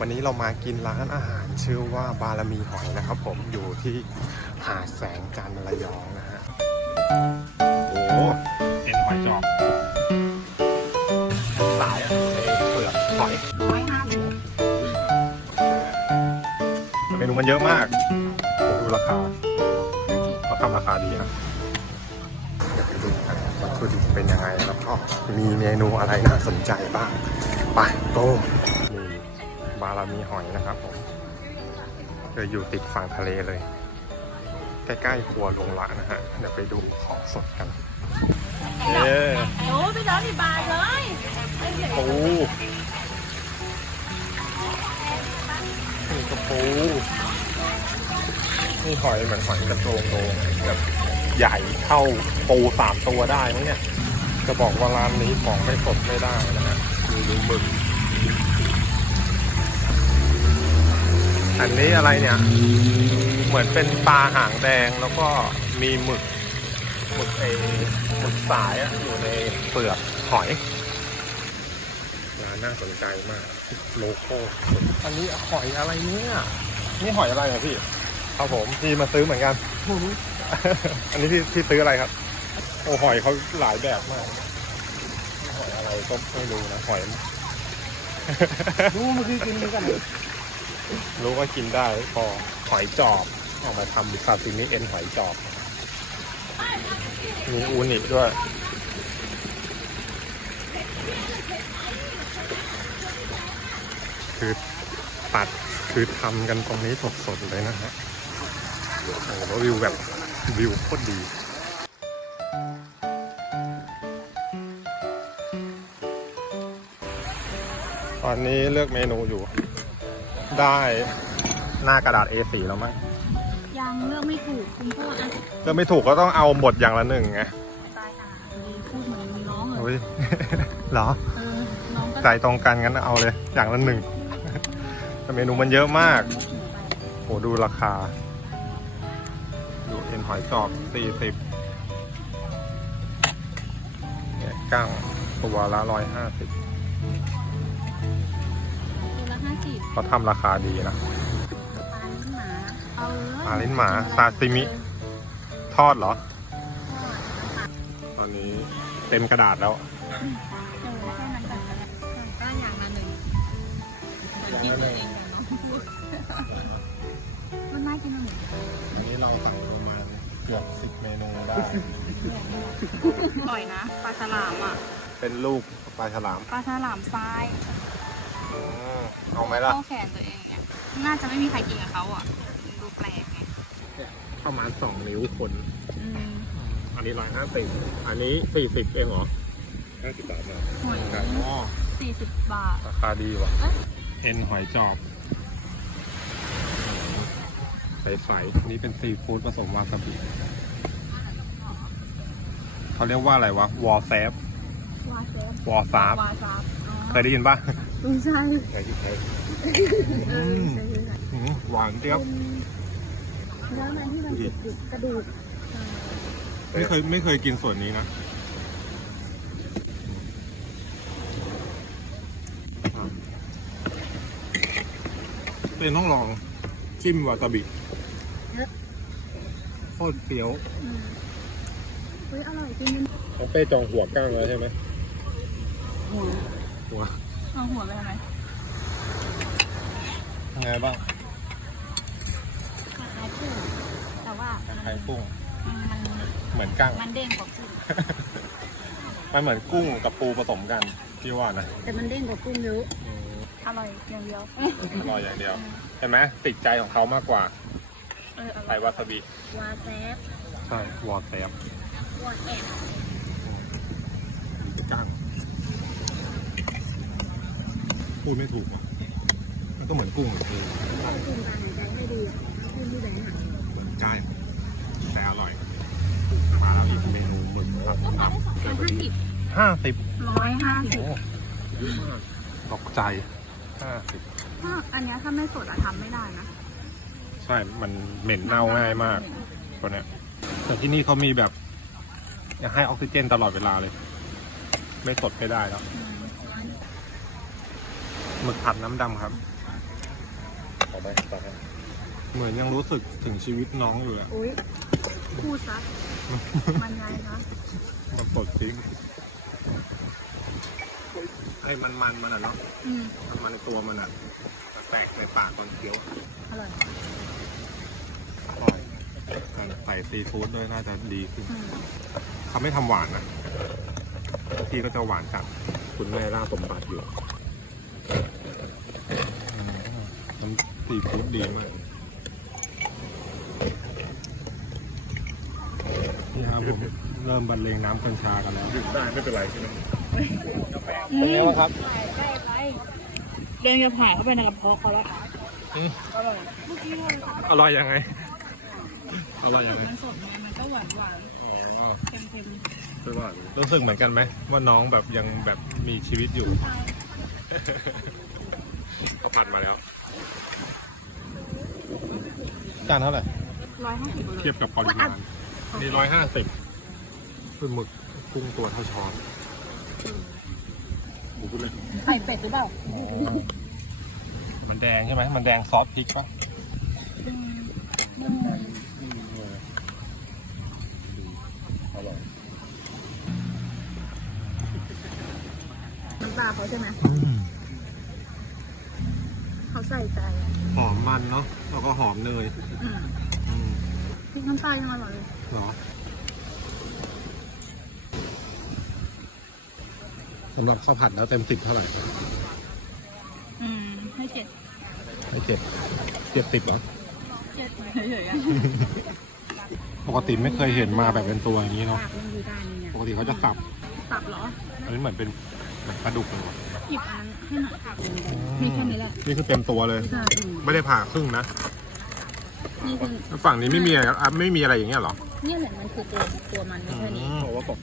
วันนี้เรามากินร้านอาหารชื่อว่าบารมีหอยนะครับผมอยู่ที่หาดแสงจันทร์ระยองนะฮะโอ้โหเอ็นหอยจอบสายอะเอ้ยเปลือกหอยร้อยห้าสิบเมนูมันเยอะมาก ดูราคาเขาทำราคาดีนะเดี๋ยวไปดูกันวัตถุดิบเป็นยังไงแล้วก็มีเมนูอะไรน่าสนใจบ้าง ไปโก้มี บารามีหอยนะครับผมจะอยู่ติดฝั่งทะเลเลย ใกล้ๆครัวลงละนะฮะ เดี๋ยวไปดูของสดกันเย้โอ้ไปร้อยสิบบาทเลยปูนี่กระปูนี่หอยเหมือนหอยกระโจงโดงแบบใหญ่เท่าปูสามตัวได้มั้งเนี่ย จะบอกว่าร้านนี้ของไม่สดไม่ได้นะฮะดูดูหมึก อันนี้อะไรเนี่ย เหมือนเป็นปลาหางแดงแล้วก็มีหมึกหมึกเอหมึกสายอะอยู่ในเปลือกหอยร้านน่าสนใจมาก โลโก้อันนี้หอยอะไรเนี่ยนี่หอยอะไรอะพี่ครับผมพี่มาซื้อเหมือนกัน อันนี้พี่พี่ซื้ออะไรครับ โอ้หอยเขาหลายแบบมาก หอยอะไรก็ไม่รู้นะหอย รู้เมื่อกี้กินเหมือนกัน รู้ว่ากินได้พอหอยจอบออกมาทำซาซิมิเอ็นหอยจอบ มีอูนิด้วย คือตัดคือทำกันตรงนี้สดๆเลยนะฮะโอ้โหแล้ววิวแบบวิวโคตรดีตอนนี้เลือกเมนูอยู่ ได้หน้ากระดาษ A4 แล้วมั้งยังเลือกไม่ถูกคุณพ่ออะเลือกไม่ถูกก็ต้องเอาหมดอย่างละหนึ่งไงตายอะดีพูดเหมือนน้องเลเฮ้ยยเหรอเออน้องก็ใจตรงกันงั้นเอาเลยอย่างละหนึ่ง แต่เมนูมันเยอะมากโหดูราคา ดูเอ็นหอยจอบ40เนี่ยกั้งตัวละ150ตัวละห้าสิบ เขาทำราคาดีนะปลาลิ้นหมาเอาเลยปลาลิ้นหมาซาซิมิ ทอดเหรอ ตอนนี้เต็มกระดาษแล้วเออแค่นั้นกันก็อย่างละหนึ่งกินตัวเองกันเนาะมันน่ากินเหมือนอันนี้เราสั่งประมาณเกือบสิบเมนูได้อร่อยนะปลาฉลามอะ เป็นลูกปลาฉลาม ปลาฉลามทรายอืม เอาไหมล่ะ เข้าแขนตัวเองเนี่ยน่าจะไม่มีใครกินกับเขาอะดูแปลกไงประมาณสองนิ้วคน อืมอันนี้ร้อยห้าสิบอันนี้สี่สิบเองเหรอห้าสิบบาทนะหอยอ๋อสี่สิบบาท ราคาดีว่ะ เอ๊ะ เอ็นหอยจอบ ใสๆนี่เป็นซีฟู้ดผสมวาซาบิเขาเรียกว่าอะไรวะ วอลแซฟวาเซฟวอลซาฟวาซาบเคยได้ยินปะ ไม่ใช่เคยเคยเออใช่ใช่ใช่อืมหวานเจี๊ยบแล้วมันที่มันติดอยู่กระดูกไม่เคยไม่เคยกินส่วนนี้นะเป็นต้องลองจิ้มวาซาบิโคตรเฟี้ยวอืมเฮ้ยอร่อยจริงเอาเป้จองหัวก้างแล้วใช่ไหมหัวหัว เอาหัวไปทำไมยังไงบ้างคล้ายๆกุ้งแต่ว่าไข่กุ้งมันเหมือนกั้ง มันเด้งกว่ากุ้งมันเหมือนกุ้งกับปูผสมกันพี่ว่านะแต่มันเด้งกว่ากุ้งเยอะอืมอร่อยอย่างเดียวอร่อยอย่างเดียวเห็นไหมติดใจของเขามากกว่าเอออร่ใส่อยวาซาบิวาเซฟใช่วอลแซฟวาแอบกั้ง พูดไม่ถูกอะมันก็เหมือนกุ้งอะคือกุ้งการหายใจไม่ดีกุ้งที่ไหนหายเหมือนใช่แต่อร่อย มาแล้วอีกเมนูหมึกครับก็ขายได้สองร้อยห้าสิบห้าสิบร้อยห้าสิบโอ้เยอะมากตกใจห้าสิบถ้าอันเนี้ยถ้าไม่สดอะทำไม่ได้นะ ใช่ มันเหม็นเน่าง่ายมากตัวเนี้ยแต่ที่นี่เขามีแบบ อยากให้ออกซิเจนตลอดเวลาเลย ไม่สดไม่ได้แล้ว หมึกผัดน้ำดำครับเอาไปตัดให้เหมือนยังรู้สึกถึงชีวิตน้องอยู่อะอุ้ยพูดซะมันไงคะมันปลดทิ้งไอ้มันมันๆมันอะเนาะอืมมันมันในตัวมันอะมันแตกในปากตอนเคี้ยวอร่อยอร่อยการใส่ซีฟู้ดด้วยน่าจะดีขึ้นอืมเขาไม่ทำหวานนะที่ก็จะหวานจัดคุณแม่ล่าสมบัติอยู่อืมน้ำ ซีฟู้ดดีมากนี่ครับผมเริ่มบรรเลงน้ำกัญชากันแล้วดื่มได้ไม่เป็นไรใช่ไหมเป็นไงวะครับเดินจะผ่าเข้าไปในกระเพาะเขาแล้วอร่อยยังไงอร่อยยังไงมันสดมันก็หวานหวานเค็มใช่ป่ะรู้สึกเหมือนกันไหมว่าน้องแบบยังแบบมีชีวิตอยู่เขาผัดมาแล้ว จานเท่าไหร่ๆร้อยห้าสิบเลยเทียบกับปริมาณนี่ร้อยห้าสิบคือหมึกกุ้งตัวเท่าช้อนดูพูดเลยไข่เป็ดหรือเปล่ามันแดงใช่ไหมมันแดงซอสพริกปะอร่อยน้ำตาเขาใช่ไหมเขา ใส่ใจอะหอมมันเนาะแล้วก็หอมเนยอืมอืมพริกน้ำตาลยังอร่อยเลยเหรอสำหรับข้าวผัดแล้วเต็มสิบเท่าไหร่ครับอืมให้เจ็ดให้เจ็ดเจ็ดสิบเหรอ เจ็ดเฉยๆอะปกติไม่เคยเห็นมาแบบเป็นตัวอย่างนี้เนาะ ปากมันอยู่ด้านนี้เนี่ยปกติเขาจะสับสับเหรอ อันนี้เหมือนเป็นเห มือนปลาดุกเลยวะหยิบอันให้หน่อยค่ะมีแค่นี้แหละนี่คือเต็มตัวเลยใช่ไม่ได้ผ่าครึ่งนะนี่คือแล้วฝั่งนี้ไม่มีอะไรอะไม่มีอะไรอย่างเงี้ยเหรอเนี่ยแหละมันคือตัวตัวมันไม่ใช่นี้เพราะว่าบอก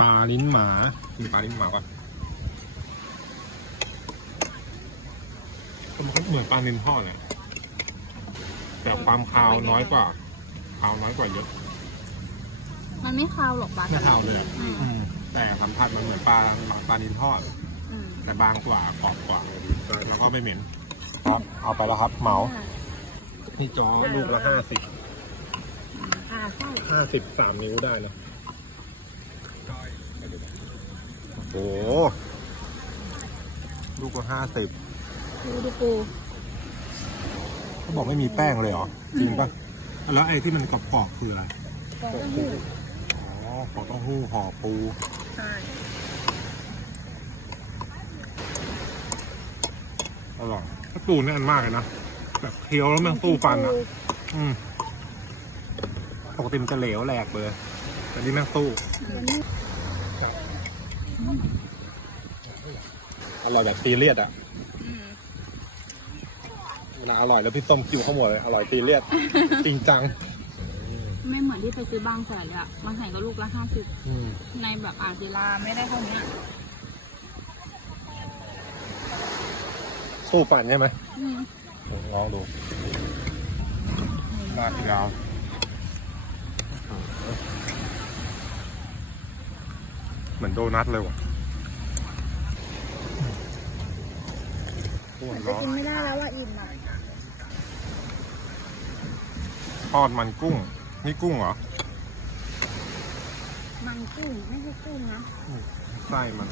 ปลาลิ้นหมากินปลาลิ้นหมาป่ะมันก็เหมือนปลาลิ้นทอดเลยแต่ความคาวน้อยกว่าคาวน้อยกว่าเยอะ มันไม่คาวหรอกปลาไม่คาวเลยอะ อืมอืม แต่สัมผัสมันเหมือนปลาปลาลิ้นทอด อืมแต่บางกว่ากรอบกว่าแล้วก็ไม่เหม็น ครับเอาไปแล้วครับเหมานี่จอลูกละห้าสิบอ่าใช่ห้าสิบสามนิ้วได้นะโอ้โหลูกละห้าสิบดูดูปูเขาบอกไม่มีแป้งเลยเหรอจริงปะแล้วไอ้ที่มันกรอบๆคืออะไร ฟองเต้าหู้อ๋อขอเต้องหู้ห่อปูใช่อร่อยถ้าปูนี่อันมากเลยนะ แบบเคี้ยวแล้วมันสู้ฟันอะ อืมปกติมันจะเหลวแหลกเลยแต่นี่แม่งสู้อร่อยแบบซีเรียสอะอืมเวลาอร่อยแล้วพี่ส้มคิวเข้าหมดเลย อร่อยซีเรียสจริงจังไม่เหมือน ที่ไปซื้อบางแสนเลยอะบางแสนก็ลูกละห้าสิบอืมในแบบอาศิลาไม่ได้เท่านี้สู้ฟันใช่ไหมอืมลองดูมาทีแล้วเหมือนโดนัทเลยว่ะตัวร้อนกินไม่ได้แล้วว่าอิ่มอะทอดมันกุ้ง นี่กุ้งเหรอ มันกุ้งไม่ใช่กุ้งนะไส้มัน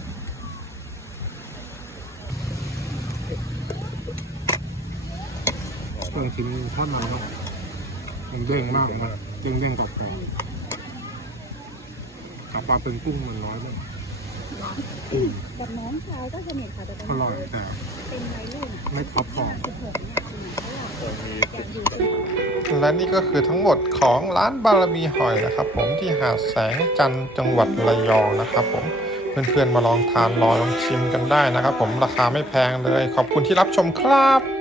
เครื่องชิ้นทอดมันครับมันเด้งมากนะเด้งเด้งๆกรอบๆกับปลาเป็นกุ้งมันน้อยมากอืมกับน้องชายก็สนิทค่ะแต่เป็นอร่อยแต่เป็นวัยรุ่นไม่กรอบกรอบสิบหกเนี่ย และนี่ก็คือทั้งหมดของร้านบารมีหอยนะครับ ผมที่หาดแสงจันทร์จังหวัดระยองนะครับ ผมเพื่อนๆมาลองทานลองชิมกันได้นะครับ ผมราคาไม่แพงเลย ขอบคุณที่รับชมครับ